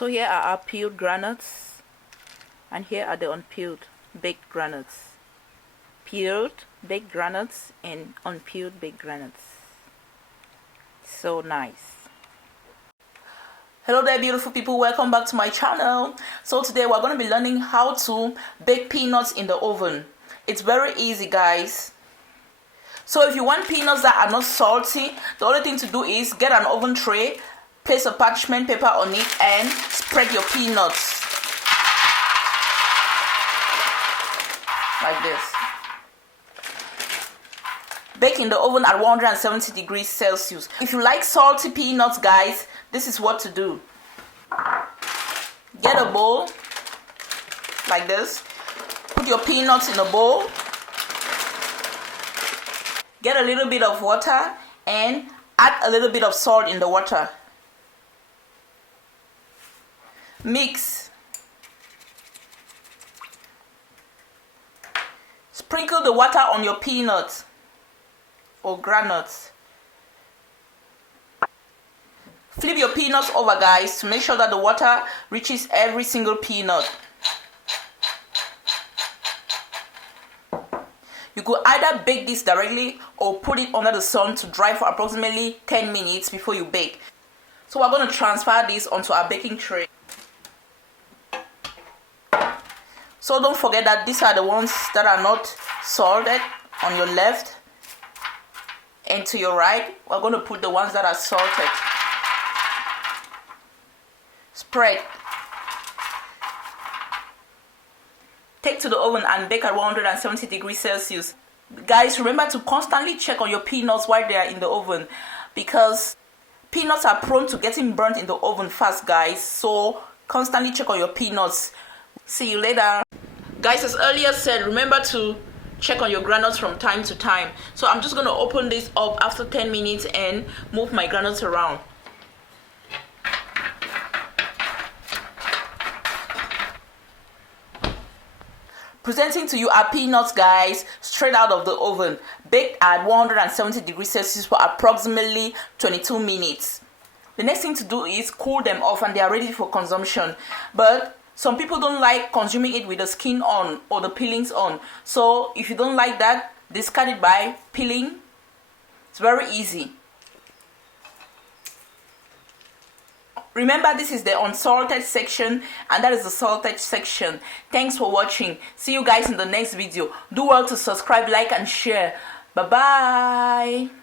So here are our peeled groundnuts, and here are the unpeeled baked groundnuts. Peeled baked groundnuts and unpeeled baked groundnuts. So nice. Hello there, beautiful people, welcome back to my channel. So today we're going to be learning how to bake peanuts in the oven. It's very easy, guys. So if you want peanuts that are not salty, the only thing to do is get an oven tray, place a parchment paper on it, and spread your peanuts like this. Bake in the oven at 170 degrees Celsius. If you like salty peanuts, guys, this is what to do. Get a bowl like this. Put your peanuts in a bowl. Get a little bit of water and add a little bit of salt in the water. Mix. Sprinkle the water on your peanuts or groundnuts. Flip your peanuts over, guys, to make sure that the water reaches every single peanut. You could either bake this directly or put it under the sun to dry for approximately 10 minutes before you bake. So we're going to transfer this onto our baking tray. So don't forget that these are the ones that are not salted on your left, and to your right we're going to put the ones that are salted. Spread. Take to the oven and bake at 170 degrees Celsius. Guys, remember to constantly check on your peanuts while they are in the oven, because peanuts are prone to getting burnt in the oven fast, guys. So constantly check on your peanuts. See you later. Guys, as earlier said, remember to check on your groundnuts from time to time. So I'm just going to open this up after 10 minutes and move my groundnuts around. Presenting to you our peanuts, guys, straight out of the oven, baked at 170 degrees Celsius for approximately 22 minutes. The next thing to do is cool them off and they are ready for consumption. But some people don't like consuming it with the skin on or the peelings on. So if you don't like that, discard it by peeling. It's very easy. Remember, this is the unsalted section and that is the salted section. Thanks for watching. See you guys in the next video. Do well to subscribe, like and share. Bye bye.